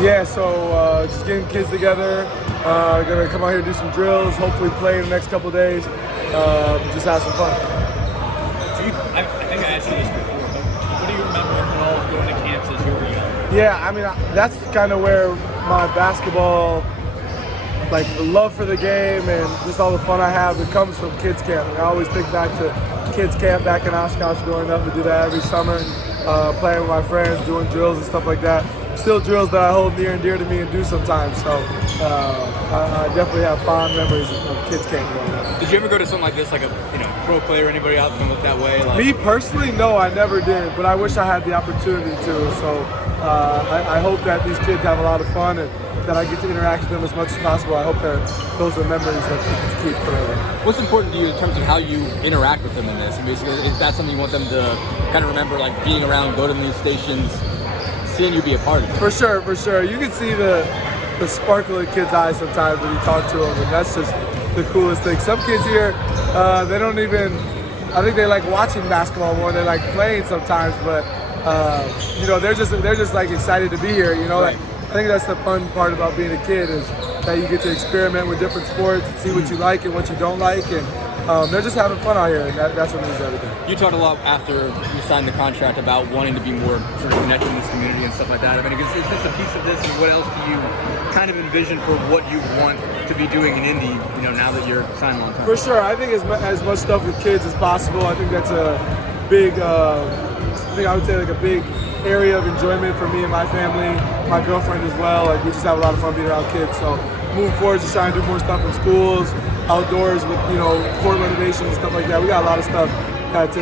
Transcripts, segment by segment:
Yeah, so just getting kids together. Gonna come out here, do some drills, hopefully play in the next couple of days. Just have some fun. I think I asked you this before, but what do you remember from all of going to camps as you were young? Yeah, I mean, that's kind of where my basketball, like the love for the game and just all the fun I have, it comes from kids camp. And I always think back to kids camp back in Oshkosh growing up. We do that every summer, playing with my friends, doing drills and stuff like that. Still drills that I hold near and dear to me and do sometimes. So I definitely have fond memories of kids camp growing up. Did you ever go to something like this, like a pro player, anybody out there look that way? Me personally, no, I never did, but I wish I had the opportunity to. So I hope that these kids have a lot of fun and that I get to interact with them as much as possible. I hope that those are memories that we can keep forever. What's important to you in terms of how you interact with them in this? Basically, is that something you want them to kind of remember, like being around, go to news stations, seeing you be a part of it? For sure, for sure. You can see the sparkle in kids' eyes sometimes when you talk to them, and that's just the coolest thing. Some kids here, they don't even, I think they like watching basketball more than they like playing sometimes, but they're just like excited to be here, Right. I think that's the fun part about being a kid is that you get to experiment with different sports and see what you like and what you don't like, and they're just having fun out here, and that's what means everything. You talked a lot after you signed the contract about wanting to be more sort of connected in this community and stuff like that. I mean, is this a piece of this, and what else do you kind of envision for what you want to be doing in Indy, now that you're signed long term? For sure, I think as much stuff with kids as possible. I think that's a big, I would say like a big area of enjoyment for me and my family, my girlfriend as well. Like we just have a lot of fun being around kids. So moving forward, just trying to do more stuff in schools, outdoors with court renovations and stuff like that. We got a lot of stuff that's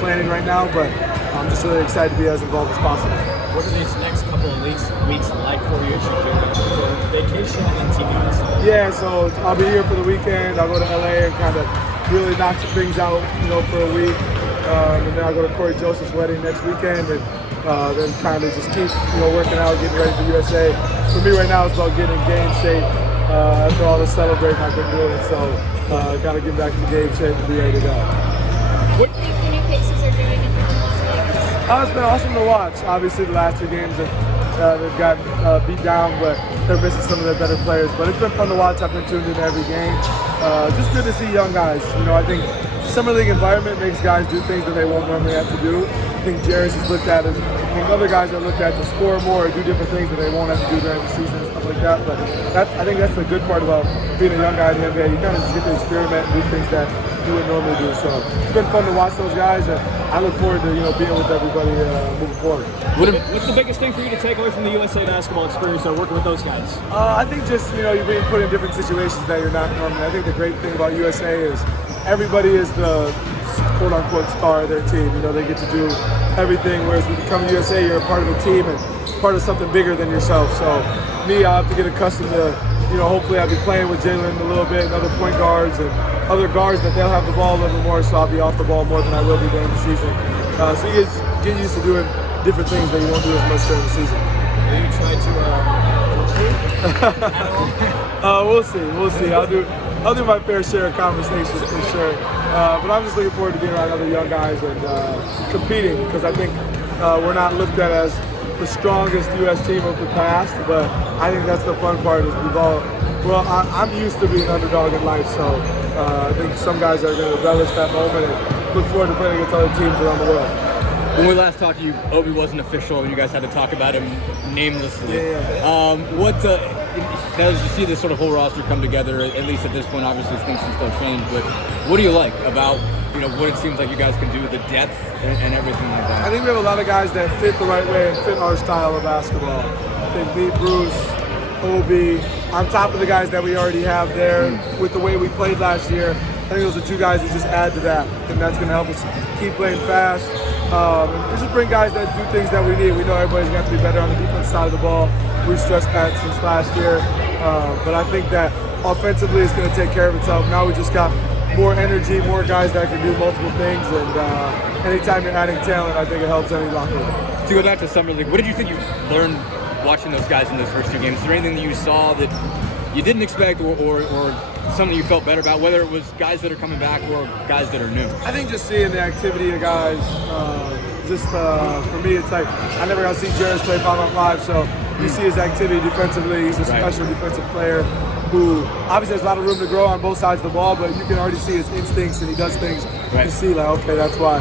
planning right now, but I'm just really excited to be as involved as possible. What are these next couple of weeks like for you as you go for vacation and then Team USA? Yeah, so I'll be here for the weekend. I'll go to LA and kind of really knock some things out, for a week. And then I'll go to Corey Joseph's wedding next weekend, and then kind of just keep working out, getting ready for USA. For me right now, it's about getting in game shape after all the celebrating I've been doing. So got to get back to game shape and be ready to go. What do you think the new Pacers are doing in Las Vegas? It's been awesome to watch. Obviously, the last two games they've gotten beat down, but they're missing some of their better players. But it's been fun to watch. I've been tuned in every game. Just good to see young guys. I think summer league environment makes guys do things that they won't normally have to do. I think Jairus is looked at as, other guys are looked at to score more or do different things that they won't have to do during the season and stuff like that. But I think that's the good part about being a young guy in the NBA. You kind of just get to experiment and do things that you wouldn't normally do. So it's been fun to watch those guys, and I look forward to being with everybody moving forward. What's the biggest thing for you to take away from the USA basketball experience working with those guys? I think just you're being put in different situations that you're not normally. I think the great thing about USA is everybody is the quote-unquote star of their team. They get to do everything, whereas when you come to USA, you're a part of a team and part of something bigger than yourself. So me, I have to get accustomed to, hopefully I'll be playing with Jalen a little bit and other point guards and other guards that they'll have the ball a little bit more, so I'll be off the ball more than I will be during the season. So you get used to doing different things that you won't do as much during the season. Will you try to recruit? We'll see. I'll do my fair share of conversations for sure. But I'm just looking forward to being around other young guys and competing, because I think we're not looked at as the strongest U.S. team of the past, but I think that's the fun part is I'm used to being an underdog in life, so I think some guys are going to relish that moment and look forward to playing against other teams around the world. When we last talked to you, Obi wasn't official, and you guys had to talk about him namelessly. Yeah. As you see this sort of whole roster come together, at least at this point, obviously things can still change, but what do you like about what it seems like you guys can do with the depth and everything like that? I think we have a lot of guys that fit the right way and fit our style of basketball. I think me, Bruce, Obi, on top of the guys that we already have there with the way we played last year. I think those are two guys who just add to that, and that's going to help us keep playing fast. And just bring guys that do things that we need. We know everybody's got to be better on the defense side of the ball. We've stressed that since last year. But I think that offensively it's going to take care of itself. Now we just got more energy, more guys that can do multiple things. And anytime you're adding talent, I think it helps any locker room. To go back to Summer League, what did you think you learned watching those guys in those first two games? Is there anything that you saw that you didn't expect or something you felt better about, whether it was guys that are coming back or guys that are new? I think just seeing the activity of guys, for me, it's like I never got to see Jairus play 5-on-5, so You see his activity defensively. He's a special defensive player who obviously has a lot of room to grow on both sides of the ball, but you can already see his instincts and he does things to see like, okay, that's why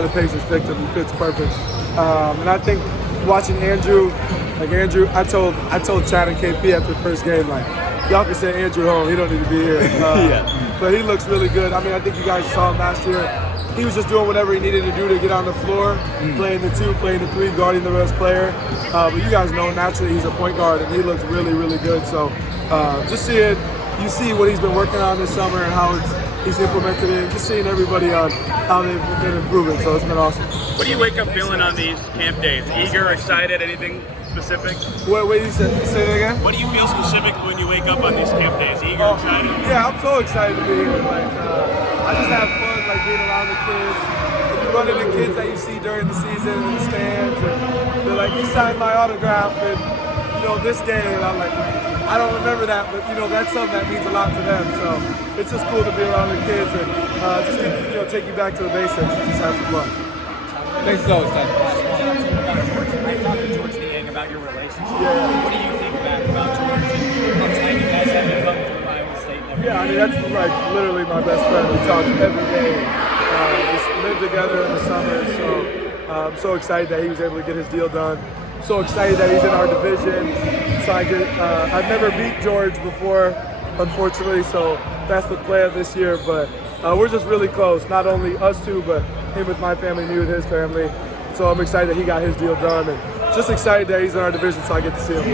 the Pacers picked him. He fits perfect. And I think watching Andrew, I told Chad and KP after the first game, like, y'all can send Andrew home. He don't need to be here. But he looks really good. I mean, I think you guys saw him last year. He was just doing whatever he needed to do to get on the floor, playing the 2, playing the 3, guarding the best player. But you guys know naturally he's a point guard, and he looks really, really good. So just seeing, you see what he's been working on this summer and how he's implemented it, just seeing everybody on how they've been improving. So it's been awesome. What do you wake up feeling on these camp days? Eager, excited, anything specific? What you say that again? What do you feel specific when you wake up on these camp days? Eager, excited? Yeah, I'm so excited to be here. Like, I just have fun, like being around the kids. And you run into kids that you see during the season in the stands, and they're like, "You signed my autograph," and this day, and I'm like, I don't remember that, but that's something that means a lot to them. So it's just cool to be around the kids and just take you back to the basics and just have some fun. Thanks so much. I talked to George Niang about your relationship. What do you think about George and how you guys have become through Iowa State and everything? Yeah, I mean, that's like literally my best friend. We talk every day. We live together in the summer, so I'm so excited that he was able to get his deal done. So excited that he's in our division. So I've never beat George before, unfortunately, so that's the play of this year. But we're just really close, not only us two, but him with my family, me with his family. So I'm excited that he got his deal done, and just excited that he's in our division so I get to see him.